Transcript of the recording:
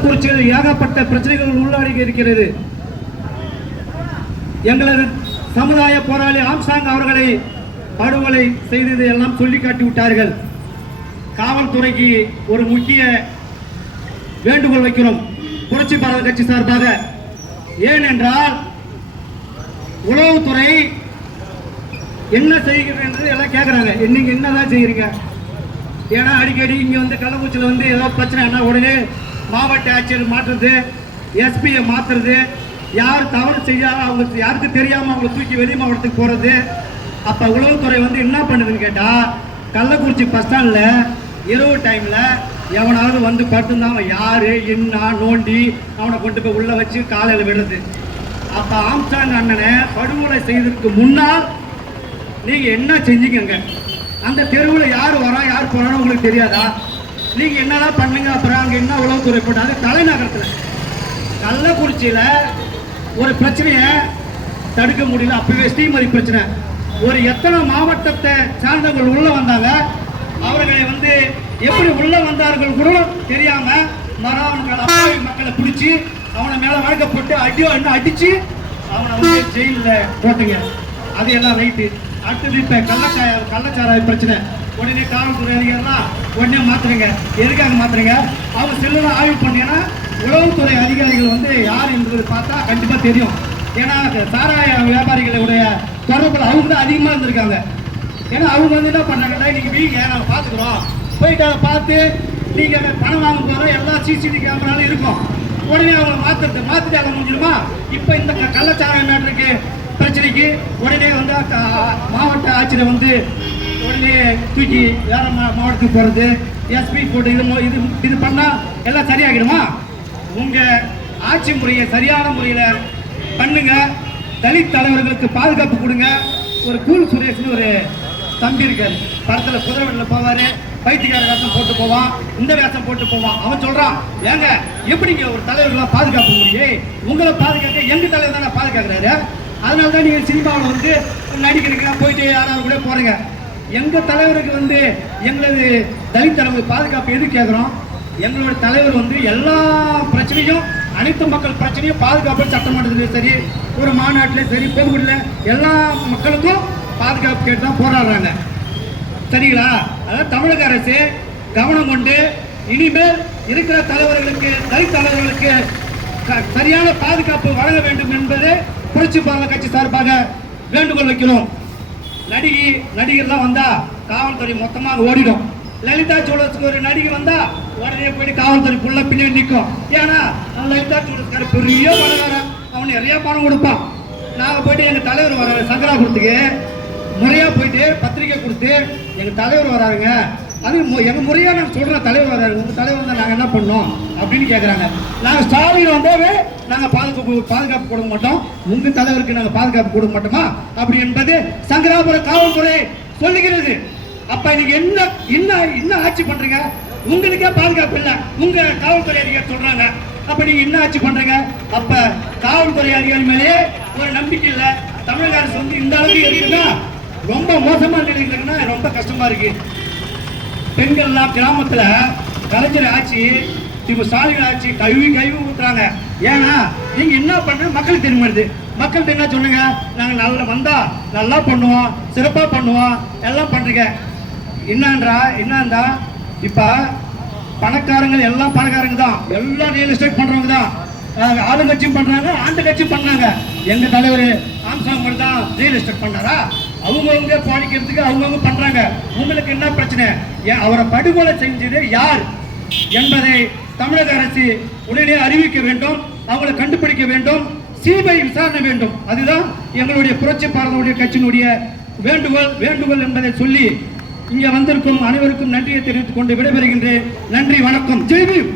கள்ளக்குறிச்சியில் ஏகப்பட்ட பிரச்சனைகள் உள்ளடங்கி இருக்கிறது. எங்களது சமுதாய போராளி ஆம்சாங் அவர்களை படுகொலை செய்தது எல்லாம் சொல்லி காட்டி விட்டார்கள். காவல்துறைக்கு ஒரு முக்கிய வேண்டுகோள் வைக்கிறோம் புரட்சி பாரத கட்சி சார்பாக. ஏனென்றால் உளவுத்துறை என்ன செய்கிறது என்று எல்லாம் கேட்குறாங்க. நீங்க என்னதான் செய்யறீங்க? ஏன்னா அடிக்கடி இங்க வந்து கள்ளக்குறிச்சியில் வந்து ஏதோ பிரச்சனை உடனே மாவட்ட ஆட்சியர் மாற்றுறது, எஸ்பியை மாற்றுறது, யார் தவறு செய்யாம அவங்க யாருக்கு தெரியாம அவங்க தூக்கி வெளி மாவட்டத்துக்கு போறது. அப்ப உளவுத்துறை வந்து என்ன பண்ணுதுன்னு கேட்டா, கள்ளக்குறிச்சி பஸ் ஸ்டாண்ட்ல இரவு டைம்ல எவனாவது வந்து படுத்துருந்தா யாரு என்ன நோண்டி அவனை கொண்டு போய் உள்ள வச்சு காலையில் விடுறது. அப்ப ஆம்சாங் அண்ணனை படுகொலை செய்ததற்கு முன்னால் நீங்க என்ன செஞ்சீங்க? அந்த தெருவில் யார் வரா யார் போறான்னு உங்களுக்கு தெரியாதா? நீங்க என்னதான் பண்ணுங்க? அப்புறம் அங்க என்ன உளவுத்துறை போட்டாங்க? தலைநகரத்தில் கள்ளக்குறிச்சியில ஒரு பிரச்சனையை தடுக்க முடியல. அப்பவே ஸ்ரீமதி பிரச்சனை ஒரு எத்தனை மாவட்டத்தை சார்ந்தவர்கள் உள்ள வந்தாங்க. அவர்களை வந்து எப்படி உள்ள வந்தார்கள் கூட தெரியாம மக்களை பிடிச்சி அவனை மேல வழக்க போட்டு அடிச்சு அவனை வந்து ஜெயில போட்டுங்க. அது எல்லாம் ரைட்டு. அடுத்தது இப்ப கள்ளச்சாராய பிரச்சனை. உடனே காவல்துறை அதிகாரிலாம் உடனே மாத்துறீங்க. எதுக்காக மாத்துறீங்க? அவங்க செல்லுல ஆய்வு பண்ணீங்கன்னா உளவுத்துறை அதிகாரிகள் வந்து யார் என்பது பார்த்தா கண்டிப்பா தெரியும். ஏன்னா சாராய வியாபாரிகளுடைய தொடர்புல அவங்க தான் அதிகமா இருந்திருக்காங்க. ஏன்னா அவங்க வந்து என்ன பண்ணாங்கன்னா, நீங்க வீங்க நாங்க பாத்துக்கிறோம், போயிட்டு அதை பார்த்து நீங்க பணம் வாங்க போறோம், எல்லா சிசிடிவி கேமராலும் இருக்கும். உடனே அவங்க மாத்திட்டு அதை முடிஞ்சிருமா? இப்ப இந்த கள்ளச்சாராய மேட்டருக்கு பிரச்சனைக்கு உடனே வந்து மாவட்ட ஆட்சியர் வந்து உடனே தூக்கி வேற மாவட்டத்துக்கு போறது, எஸ்பி போட்டு இது பண்ணா எல்லாம் சரியாகிடுமா? உங்க ஆட்சி முறையை சரியான முறையில பண்ணுங்க. தலித் தலைவர்களுக்கு பாதுகாப்பு கொடுங்க. ஒரு கூல் சுரேஷ்னு ஒரு தம்பி இருக்காரு, படத்துல குதிரைவண்டில போவாரு, பைத்தியக்கார வேஷம் போட்டு போவான், இந்த வேஷம் போட்டு போவான். அவன் சொல்றான், ஏங்க எப்படிங்க ஒரு தலைவர்களாம் பாதுகாப்பு முடியும்? உங்களை பாதுகாக்க எங்க தலைவர் தானே பாதுகாக்கிறாரு. அதனாலதான் நீங்க சினிமாவில் வந்து நடிக்கிறீங்க, போயிட்டு யாராவது கூட போறீங்க. எங்க தலைவருக்கு வந்து எங்களது தலித் தலைவர் பாதுகாப்பு எது கேட்கிறோம்? எங்களோட தலைவர் வந்து எல்லா பிரச்சனையும், அனைத்து மக்கள் பிரச்சனையும் பாதுகாப்பு சட்டமன்றத்திலும் சரி, ஒரு மாநாட்டிலும் சரி, பொதுவில் எல்லா மக்களுக்கும் பாதுகாப்பு கேட்டு தான் போராடுறாங்க. சரிங்களா? அதாவது தமிழக அரசு கவனம் கொண்டு இனிமேல் இருக்கிற தலைவர்களுக்கு, தலித் தலைவர்களுக்கு சரியான பாதுகாப்பு வழங்க வேண்டும் என்பது புரட்சி பாரத கட்சி சார்பாக வேண்டுகோள் வைக்கிறோம். நடிகர்லாம் வந்தா காவல்துறை மொத்தமாக ஓடிடும். லலிதா ஜுவல்லர்ஸ்க்கு ஒரு நடிகை வந்தா உடனே போயிட்டு காவல்துறைக்குள்ள பின்னாடி நிற்கும். ஏன்னா லலிதா ஜுவல்லர்ஸ்கார பெரிய பணக்காரன், அவன் நிறைய பணம் கொடுப்பான். நாங்க போயிட்டு எங்க தலைவர் வர சங்கராபுரத்துக்கு முறையா போயிட்டு பத்திரிகை கொடுத்து எங்க தலைவர் வராருங்க, அது எங்க முறையா நாங்க சொல்ற தலைவர் வராரு, உங்க தலைவர் தான் நாங்க என்ன பண்ணோம் அப்படின்னு கேட்கறாங்க. நாங்க ஸ்டாலின் வந்தாவே நாங்க பாதுகாப்பு கொடுக்க மாட்டோம், உங்க தலைவருக்கு நாங்க பாதுகாப்பு கொடுக்க மாட்டோமா அப்படி என்பது சங்கராபுரம் காவல்துறை சொல்லுகிறது. அப்ப நீங்க என்ன ஆட்சி பண்றீங்க? உங்களுக்கே பாதுகாப்பு இல்ல, உங்க காவல்துறை அதிகாரி சொல்றாங்க. அப்ப நீங்க என்ன ஆட்சி பண்றீங்க? அப்ப காவல்துறை அதிகாரி மேலே ஒரு நம்பிக்கை இல்ல. தமிழக அரசு வந்து இந்த அளவுக்கு இருக்குன்னா ரொம்ப மோசமான நிலையில் இருக்குன்னா ரொம்ப கஷ்டமா இருக்கு. பெண்கள்லாம் கிராமத்துல கலைஞர் ஆட்சி, இப்ப ஸ்டாலின் ஆட்சி கழுவி ஊத்துறாங்க. ஏன்னா நீங்க என்ன பண்ற மக்களுக்கு தெரியுது. மக்கள்கிட்ட என்ன சொன்னீங்க? நாங்க நல்லா வந்தா நல்லா பண்ணுவோம், சிறப்பா பண்ணுவோம், எல்லாம் பண்றீங்க. என்னன்றா இப்ப பணக்காரங்க எல்லாம் பணக்காரங்க தான், எல்லாம் ரியல் எஸ்டேட் பண்றவங்க தான், ஆளுங்கட்சியும் பண்றாங்க, ஆண்டு கட்சியும் பண்ணாங்க. எங்க தலைவர் ஆம்சாங் தான் ரியல் எஸ்டேட் பண்ணாரா? அவங்கவுங்க பாதிக்கிறதுக்கு அவங்கவுங்க பண்றாங்க. உங்களுக்கு என்ன பிரச்சனை? அவரை படுகொலை செஞ்சது யார் என்பதை தமிழக அரசு உடனே அறிவிக்க வேண்டும், அவங்களை கண்டுபிடிக்க வேண்டும், சிபிஐ விசாரணை வேண்டும். அதுதான் எங்களுடைய புரட்சி பாரத கட்சியினுடைய வேண்டுகோள் என்பதை சொல்லி இங்க வந்திருக்கும் அனைவருக்கும் நன்றியை தெரிவித்துக் கொண்டு விடைபெறுகின்றேன். நன்றி, வணக்கம். ஜெய் பீம்.